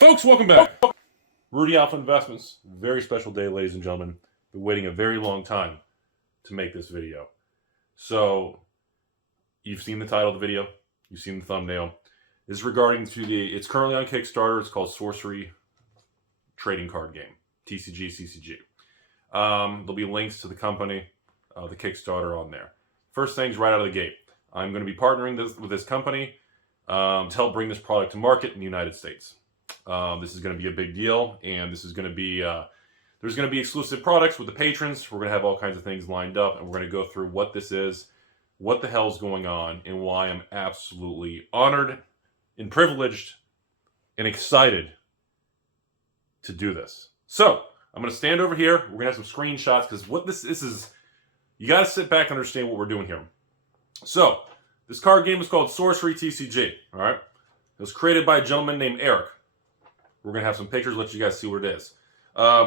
Folks, welcome back. Rudy, Alpha Investments. Very special day, ladies and gentlemen. Been waiting a very long time to make this video. So, you've seen the title of the video. You've seen the thumbnail. This is regarding to it's currently on Kickstarter. It's called Sorcery Trading Card Game. TCG, CCG. There'll be links to the company, the Kickstarter on there. First things right out of the gate. I'm going to be partnering with this company to help bring this product to market in the United States. This is going to be a big deal, and this is going to be, there's going to be exclusive products with the patrons. We're going to have all kinds of things lined up, and we're going to go through what this is, what the hell's going on, and why I'm absolutely honored and privileged and excited to do this. So, I'm going to stand over here. We're going to have some screenshots, because what this is, you got to sit back and understand what we're doing here. So, this card game is called Sorcery Tcg, all right? It was created by a gentleman named Eric. We're going to have some pictures, let you guys see what it is.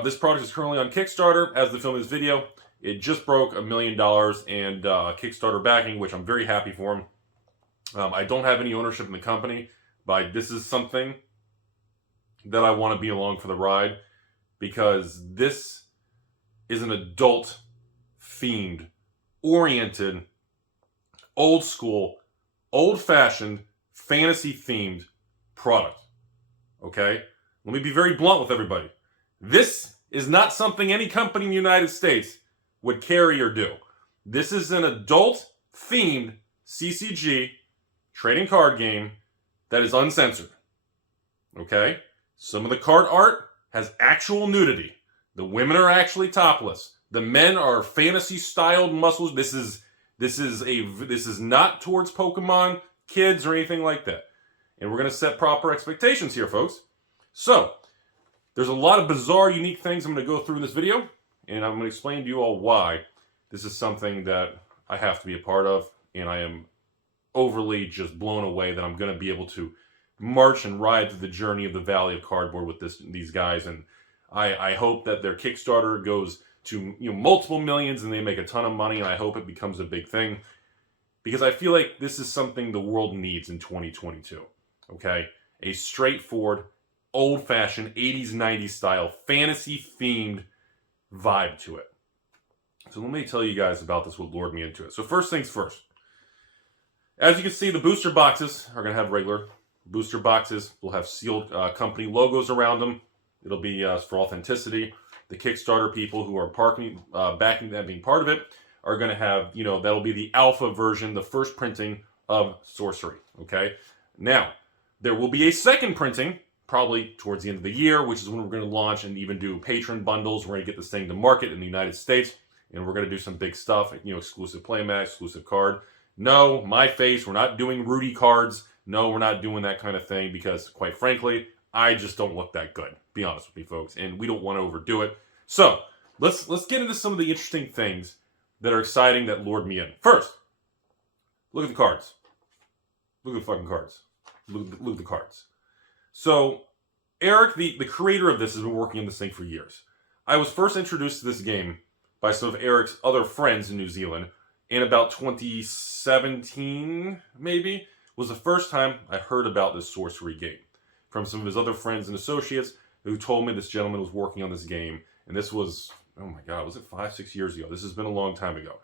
This product is currently on Kickstarter. As of filming this video, it just broke $1 million and Kickstarter backing, which I'm very happy for him. I don't have any ownership in the company, but this is something that I want to be along for the ride, because this is an adult-themed, oriented, old-school, old-fashioned, fantasy-themed product. Okay? Let me be very blunt with everybody. This is not something any company in the United States would carry or do. This is an adult-themed CCG trading card game that is uncensored. Okay? Some of the card art has actual nudity. The women are actually topless. The men are fantasy-styled muscles. This is not towards Pokemon kids or anything like that. And we're going to set proper expectations here, folks. So, there's a lot of bizarre, unique things I'm going to go through in this video, and I'm going to explain to you all why this is something that I have to be a part of, and I am overly just blown away that I'm going to be able to march and ride through the journey of the Valley of Cardboard with these guys, and I hope that their Kickstarter goes to multiple millions and they make a ton of money, and I hope it becomes a big thing, because I feel like this is something the world needs in 2022. Okay? A straightforward, old-fashioned, 80s, 90s style, fantasy-themed vibe to it. So let me tell you guys about this, what lured me into it. So first things first. As you can see, the booster boxes are going to have regular booster boxes. We'll have sealed company logos around them. It'll be for authenticity. The Kickstarter people who are backing that, being part of it, are going to have, that'll be the alpha version, the first printing of Sorcery. Okay? Now, there will be a second printing, probably towards the end of the year, which is when we're going to launch and even do Patron Bundles. We're going to get this thing to market in the United States, and we're going to do some big stuff, exclusive playmat, exclusive card. No, my face, we're not doing Rudy cards. No, we're not doing that kind of thing, because, quite frankly, I just don't look that good. Be honest with me, folks, and we don't want to overdo it. So, let's get into some of the interesting things that are exciting that lured me in. First, look at the cards. Look at the fucking cards. Look at the cards. So, Eric, the creator of this, has been working on this thing for years. I was first introduced to this game by some of Eric's other friends in New Zealand in about 2017, maybe, was the first time I heard about this Sorcery game from some of his other friends and associates who told me this gentleman was working on this game. And this was, oh my God, was it 5-6 years ago? This has been a long time ago.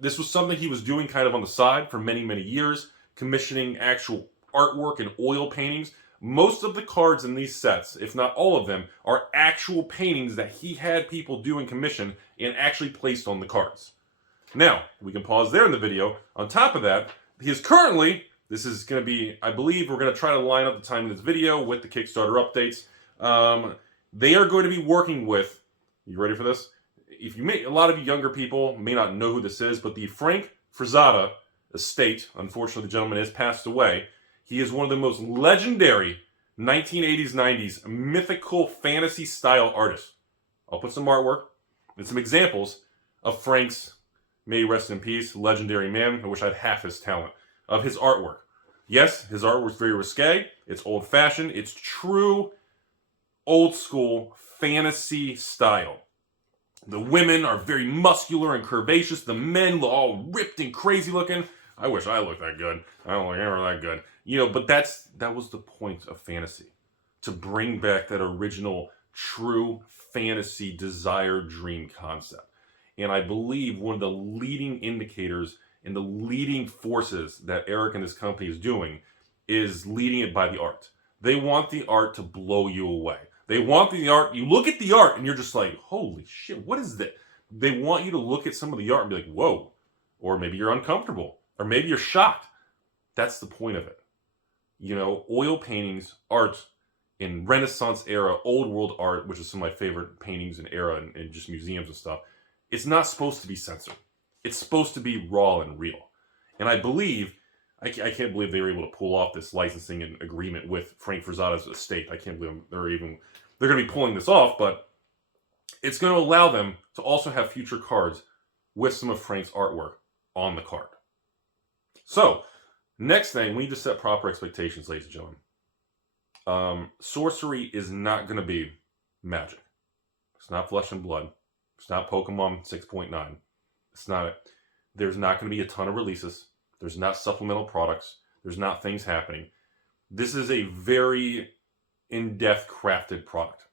This was something he was doing kind of on the side for many, many years, commissioning actual artwork and oil paintings. Most of the cards in these sets, if not all of them, are actual paintings that he had people do and commission and actually placed on the cards. Now, we can pause there in the video. On top of that, he is currently, this is going to be, I believe, we're going to try to line up the time of this video with the Kickstarter updates. They are going to be working with, you ready for this? A lot of you younger people may not know who this is, but the Frank Frisada estate, unfortunately the gentleman has passed away. He is one of the most legendary 1980s, 90s mythical fantasy style artists. I'll put some artwork and some examples of Frank's, may he rest in peace, legendary man. I wish I had half his talent, of his artwork. Yes, his artwork is very risque. It's old-fashioned. It's true old-school fantasy style. The women are very muscular and curvaceous. The men look all ripped and crazy looking. I wish I looked that good. I don't look ever that good. But that was the point of fantasy. to bring back that original true fantasy desire dream concept. And I believe one of the leading indicators and the leading forces that Eric and his company is doing is leading it by the art. They want the art to blow you away. They want the art, you look at the art and you're just like, holy shit, what is that? They want you to look at some of the art and be like, whoa. Or maybe you're uncomfortable. Or maybe you're shocked. That's the point of it. You know, oil paintings, art in Renaissance era, old world art, which is some of my favorite paintings and era and just museums and stuff, it's not supposed to be censored. It's supposed to be raw and real. And I believe, I can't believe they were able to pull off this licensing and agreement with Frank Frisada's estate. I can't believe they're going to be pulling this off, but it's going to allow them to also have future cards with some of Frank's artwork on the card. So, next thing, we need to set proper expectations, ladies and gentlemen. Sorcery is not going to be Magic. It's not Flesh and Blood. It's not Pokemon 6.9. It's not it. There's not going to be a ton of releases. There's not supplemental products. There's not things happening. This is a very in-depth crafted product.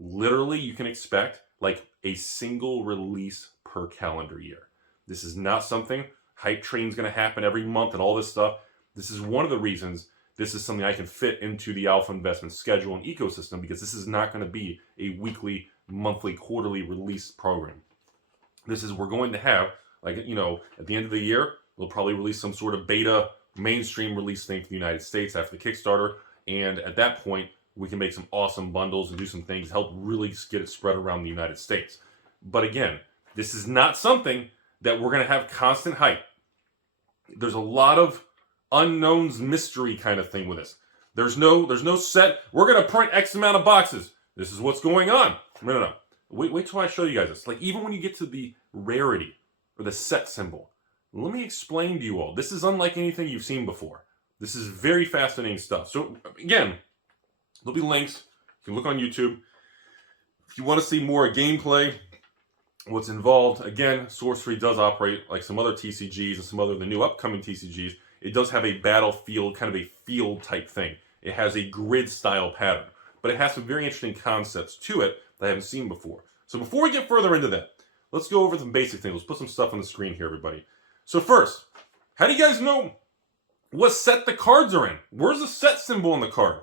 Literally, you can expect like a single release per calendar year. This is not something, hype train's going to happen every month and all this stuff. This is one of the reasons this is something I can fit into the Alpha Investment schedule and ecosystem, because this is not going to be a weekly, monthly, quarterly release program. This is, we're going to have, like, you know, at the end of the year, we'll probably release some sort of beta mainstream release thing for the United States after the Kickstarter. And at that point, we can make some awesome bundles and do some things, help really get it spread around the United States. But again, this is not something that we're going to have constant hype. There's a lot of unknowns, mystery kind of thing with this. There's no set, we're going to print X amount of boxes. This is what's going on. No. Wait till I show you guys this. Like, even when you get to the rarity or the set symbol, let me explain to you all. This is unlike anything you've seen before. This is very fascinating stuff. So again, there'll be links. You can look on YouTube. If you want to see more gameplay, what's involved, again, Sorcery does operate like some other TCGs and some other the new upcoming TCGs. It does have a battlefield, kind of a field type thing. It has a grid style pattern, but it has some very interesting concepts to it that I haven't seen before. So before we get further into that, let's go over some basic things. Let's put some stuff on the screen here, everybody. So first, how do you guys know what set the cards are in? Where's the set symbol on the card?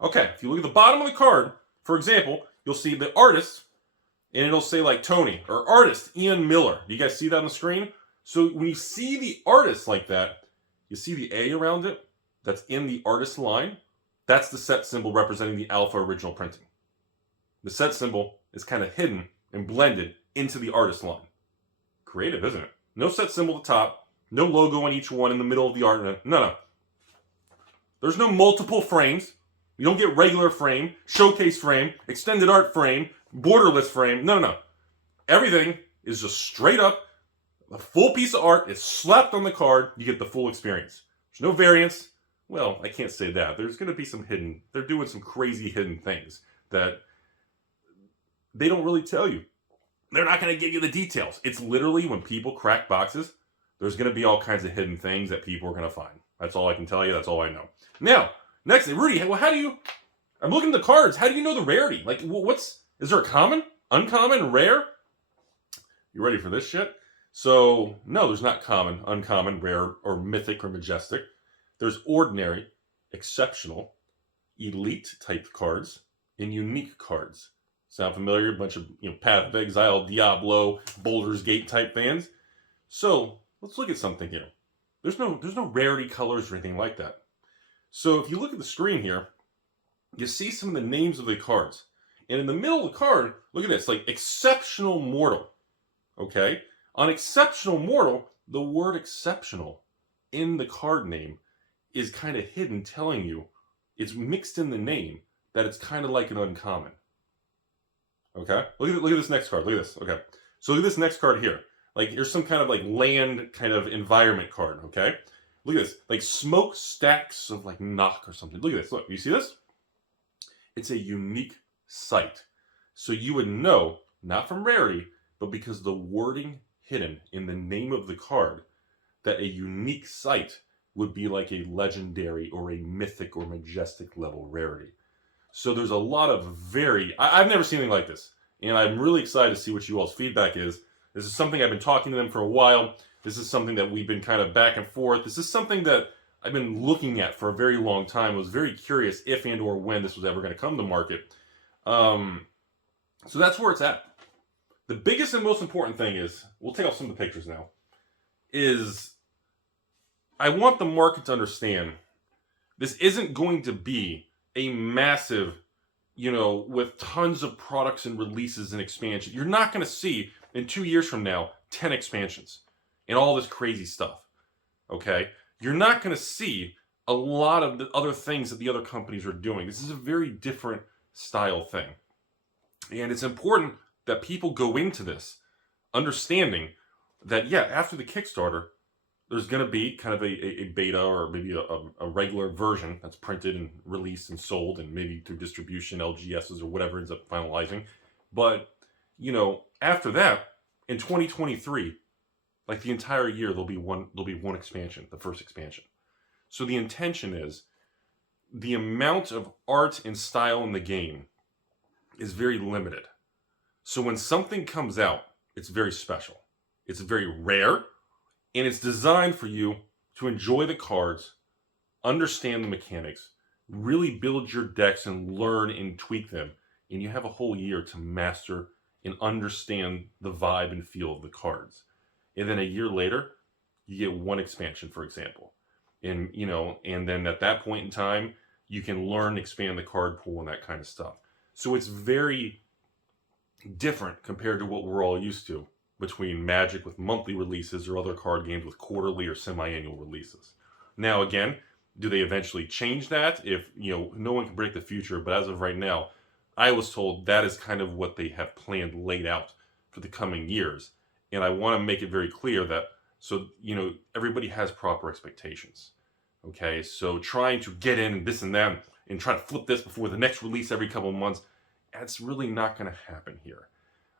Okay, if you look at the bottom of the card, for example, you'll see the artist, and it'll say like Tony, or artist Ian Miller. Do you guys see that on the screen? So when you see the artist like that, you see the A around it, that's in the artist line. That's the set symbol representing the Alpha original printing. The set symbol is kind of hidden and blended into the artist line. Creative, isn't it? No set symbol at the top, no logo on each one in the middle of the art. No. There's no multiple frames. You don't get regular frame, showcase frame, extended art frame, borderless frame. No. Everything is just straight up, a full piece of art is slapped on the card, you get the full experience. There's no variance. Well, I can't say that. There's going to be some hidden, they're doing some crazy hidden things that they don't really tell you. They're not going to give you the details. It's literally when people crack boxes, there's going to be all kinds of hidden things that people are going to find. That's all I can tell you. That's all I know. Now, next thing, Rudy, well, how do you, I'm looking at the cards. How do you know the rarity? Like, is there a common, uncommon, rare? You ready for this shit? So, no, there's not common, uncommon, rare, or mythic or majestic. There's ordinary, exceptional, elite type cards, and unique cards. Sound familiar? A bunch of, Path of Exile, Diablo, Baldur's Gate type fans. So, let's look at something here. There's no rarity colors or anything like that. So, if you look at the screen here, you see some of the names of the cards. And in the middle of the card, look at this, like Exceptional Mortal. Okay? On Exceptional Mortal, the word exceptional in the card name is kind of hidden, telling you it's mixed in the name that it's kind of like an uncommon. Okay? Look at this next card. Look at this. Okay. So look at this next card here. Like, here's some kind of like land kind of environment card. Okay? Look at this. Like smokestacks of like knock or something. Look at this. Look. You see this? It's a unique site. So you would know, not from rarity, but because the wording hidden in the name of the card, that a unique site would be like a legendary or a mythic or majestic level rarity. So there's a lot of I've never seen anything like this. And I'm really excited to see what you all's feedback is. This is something I've been talking to them for a while. This is something that we've been kind of back and forth. This is something that I've been looking at for a very long time. I was very curious if and or when this was ever going to come to market. So that's where it's at. The biggest and most important thing is, we'll take off some of the pictures now, is I want the market to understand this isn't going to be a massive, with tons of products and releases and expansion. You're not going to see, in 2 years from now, 10 expansions and all this crazy stuff, okay? You're not going to see a lot of the other things that the other companies are doing. This is a very different style thing. And it's important that people go into this understanding that, yeah, after the Kickstarter, there's going to be kind of a beta or maybe a regular version that's printed and released and sold, and maybe through distribution, LGSs or whatever ends up finalizing. But, after that, in 2023, like the entire year, there'll be one expansion, the first expansion. So the intention is the amount of art and style in the game is very limited. So when something comes out, it's very special. It's very rare. And it's designed for you to enjoy the cards, understand the mechanics, really build your decks and learn and tweak them. And you have a whole year to master and understand the vibe and feel of the cards. And then a year later, you get one expansion, for example. And, and then at that point in time, you can learn, expand the card pool and that kind of stuff. So it's very different compared to what we're all used to between Magic with monthly releases or other card games with quarterly or semi-annual releases. Now, again, do they eventually change that? If, no one can predict the future, but as of right now, I was told that is kind of what they have planned, laid out for the coming years. And I want to make it very clear that, so, everybody has proper expectations. Okay, so trying to get in and this and that and try to flip this before the next release every couple of months, that's really not going to happen here.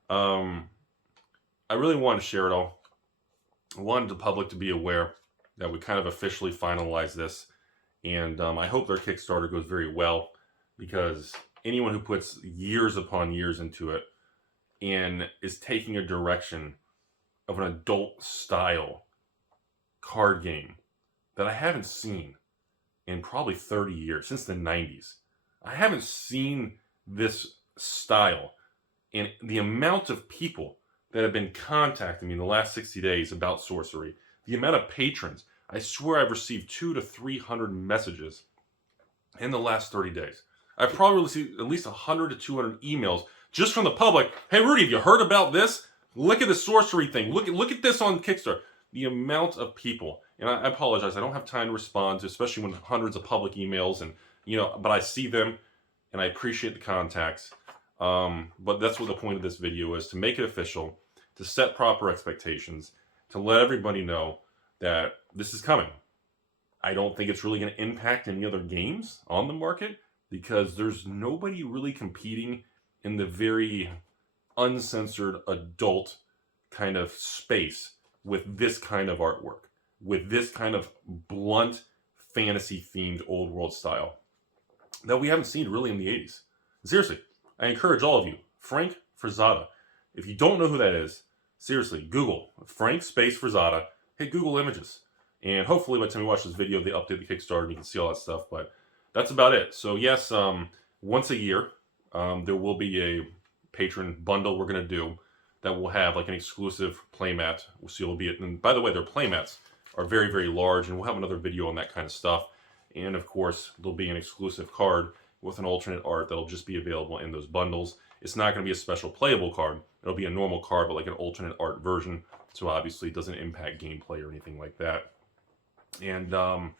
I really wanted to share it all. I wanted the public to be aware that we kind of officially finalized this. And I hope their Kickstarter goes very well, because anyone who puts years upon years into it and is taking a direction of an adult style card game that I haven't seen in probably 30 years, since the 90s. I haven't seen this style, and the amount of people that have been contacting me in the last 60 days about Sorcery, the amount of patrons, I swear I've received 200 to 300 messages in the last 30 days. I've probably received at least 100 to 200 emails just from the public. Hey, Rudy, have you heard about this? Look at the Sorcery thing. Look at this on Kickstarter. The amount of people, and I apologize, I don't have time to respond, especially when hundreds of public emails, and but I see them, and I appreciate the contacts. But that's what the point of this video is, to make it official, to set proper expectations, to let everybody know that this is coming. I don't think it's really going to impact any other games on the market, because there's nobody really competing in the very uncensored adult kind of space with this kind of artwork, with this kind of blunt fantasy themed old world style that we haven't seen really in the 80s. Seriously, I encourage all of you, Frank Frisada. If you don't know who that is, seriously, Google Frank space Frisada, hit Google Images. And hopefully by the time you watch this video, they update the Kickstarter and you can see all that stuff. But that's about it. So yes, once a year, there will be a Patron Bundle we're going to do that will have like an exclusive playmat. So you'll be it. And by the way, their playmats are very, very large, and we'll have another video on that kind of stuff. And of course, there'll be an exclusive card with an alternate art that'll just be available in those bundles. It's not going to be a special playable card. It'll be a normal card, but like an alternate art version. So obviously it doesn't impact gameplay or anything like that. And I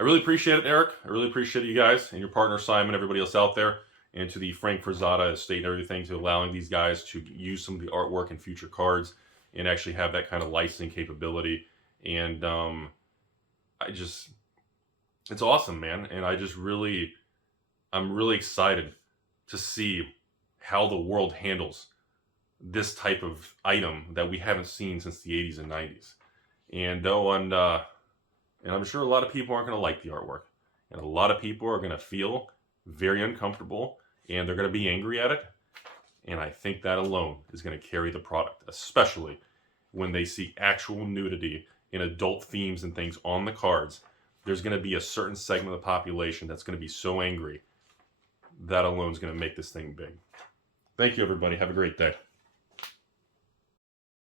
really appreciate it, Eric. I really appreciate you guys and your partner, Simon, everybody else out there. And to the Frank Frisada estate and everything, to allowing these guys to use some of the artwork in future cards and actually have that kind of licensing capability. And it's awesome, man. And I'm really excited to see how the world handles this type of item that we haven't seen since the 80s and 90s. And I'm sure a lot of people aren't going to like the artwork. And a lot of people are going to feel very uncomfortable, and they're going to be angry at it. And I think that alone is going to carry the product, especially when they see actual nudity and adult themes and things on the cards. There's going to be a certain segment of the population that's going to be so angry. That alone is going to make this thing big. Thank you, everybody. Have a great day.